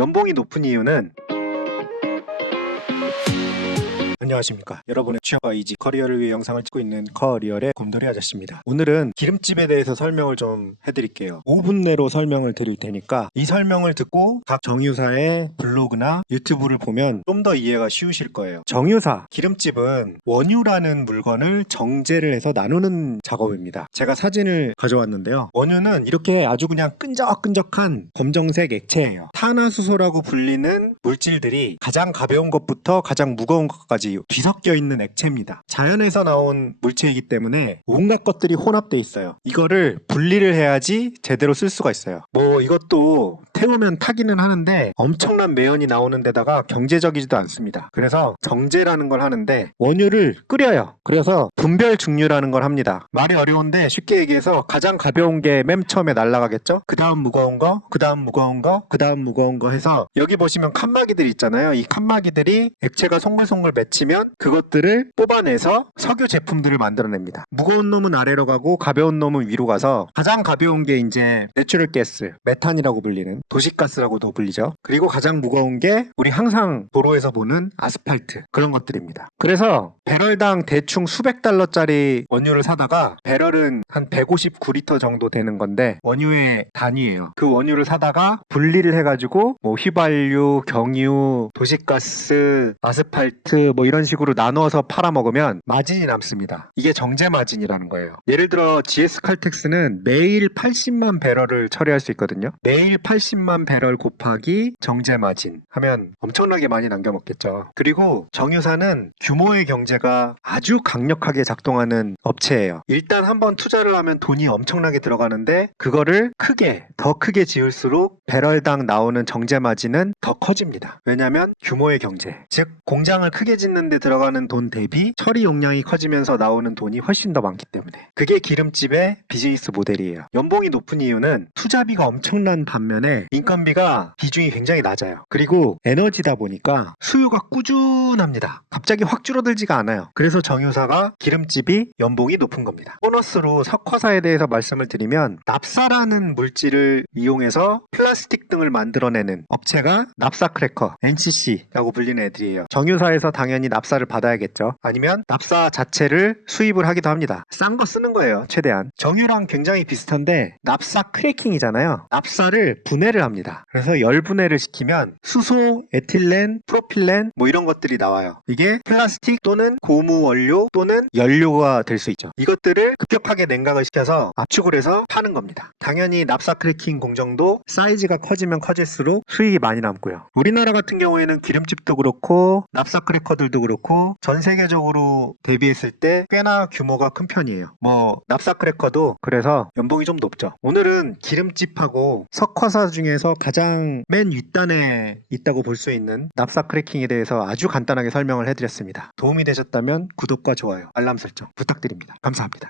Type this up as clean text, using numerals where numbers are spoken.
연봉이 높은 이유는 안녕하십니까. 여러분의 취업과 이직, 커리어를 위해 영상을 찍고 있는 커리어의 곰돌이 아저씨입니다. 오늘은 기름집에 대해서 설명을 좀 해드릴게요. 5분 내로 설명을 드릴 테니까 이 설명을 듣고 각 정유사의 블로그나 유튜브를 보면 좀 더 이해가 쉬우실 거예요. 정유사, 기름집은 원유라는 물건을 정제를 해서 나누는 작업입니다. 제가 사진을 가져왔는데요. 원유는 이렇게 아주 그냥 끈적끈적한 검정색 액체예요. 탄화수소라고 불리는 물질들이 가장 가벼운 것부터 가장 무거운 것까지 뒤섞여 있는 액체입니다. 자연에서 나온 물체이기 때문에 온갖 것들이 혼합돼 있어요. 이거를 분리를 해야지 제대로 쓸 수가 있어요. 뭐 이것도 태우면 타기는 하는데 엄청난 매연이 나오는 데다가 경제적이지도 않습니다. 그래서 정제라는 걸 하는데 원유를 끓여요. 그래서 분별 증류라는 걸 합니다. 말이 어려운데 쉽게 얘기해서 가장 가벼운 게 맨 처음에 날아가겠죠? 그 다음 무거운 거, 그 다음 무거운 거, 그 다음 무거운 거 해서 여기 보시면 칸막이들 있잖아요. 이 칸막이들이 액체가 송글송글 맺히면 그것들을 뽑아내서 석유 제품들을 만들어냅니다. 무거운 놈은 아래로 가고 가벼운 놈은 위로 가서 가장 가벼운 게 이제 내추럴 가스, 메탄이라고 불리는 도시가스라고도 불리죠. 그리고 가장 무거운 게 우리 항상 도로에서 보는 아스팔트, 그런 것들입니다. 그래서 배럴당 대충 수백 달러짜리 원유를 사다가, 배럴은 한 159리터 정도 되는 건데 원유의 단위예요. 그 원유를 사다가 분리를 해가지고 뭐 휘발유, 경유, 도시가스, 아스팔트 뭐 이런 식으로 나누어서 팔아먹으면 마진이 남습니다. 이게 정제 마진이라는 거예요. 예를 들어 GS 칼텍스는 매일 80만 배럴을 처리할 수 있거든요. 매일 80만 배럴 곱하기 정제 마진 하면 엄청나게 많이 남겨먹겠죠. 그리고 정유사는 규모의 경제가 아주 강력하게 작동하는 업체예요. 일단 한번 투자를 하면 돈이 엄청나게 들어가는데 그거를 더 크게 지을수록 배럴당 나오는 정제 마진은 더 커집니다. 왜냐하면 규모의 경제, 즉 공장을 크게 짓는데 들어가는 돈 대비 처리 용량이 커지면서 나오는 돈이 훨씬 더 많기 때문에. 그게 기름집의 비즈니스 모델이에요. 연봉이 높은 이유는 투자비가 엄청난 반면에 인건비가 비중이 굉장히 낮아요. 그리고 에너지다 보니까 수요가 꾸준합니다. 갑자기 확 줄어들지가 않아요. 그래서 정유사가 기름집이 연봉이 높은 겁니다. 보너스로 석화사에 대해서 말씀을 드리면, 납사라는 물질을 이용해서 플라스틱 등을 만들어내는 업체가 납사크래커, NCC라고 불리는 애들이에요. 정유사에서 당연히 납사를 받아야겠죠. 아니면 납사 자체를 수입을 하기도 합니다. 싼 거 쓰는 거예요, 최대한. 정유랑 굉장히 비슷한데 납사 크래킹이잖아요. 납사를 분해를 합니다. 그래서 열분해를 시키면 수소, 에틸렌, 프로필렌 뭐 이런 것들이 나와요. 이게 플라스틱 또는 고무 원료 또는 연료가 될 수 있죠. 이것들을 급격하게 냉각을 시켜서 압축을 해서 파는 겁니다. 당연히 납사 크래킹 공정도 사이즈가 커지면 커질수록 수익이 많이 남고요. 우리나라 같은 경우에는 기름집도 그렇고 납사 크래커들도 그렇고 전 세계적으로 대비했을 때 꽤나 규모가 큰 편이에요. 뭐 납사 크래커도 그래서 연봉이 좀 높죠. 오늘은 기름집하고 석화사 중에서 가장 맨 윗단에 있다고 볼 수 있는 납사 크래킹에 대해서 아주 간단하게 설명을 해드렸습니다. 도움이 되셨다면 구독과 좋아요, 알람 설정 부탁드립니다. 감사합니다.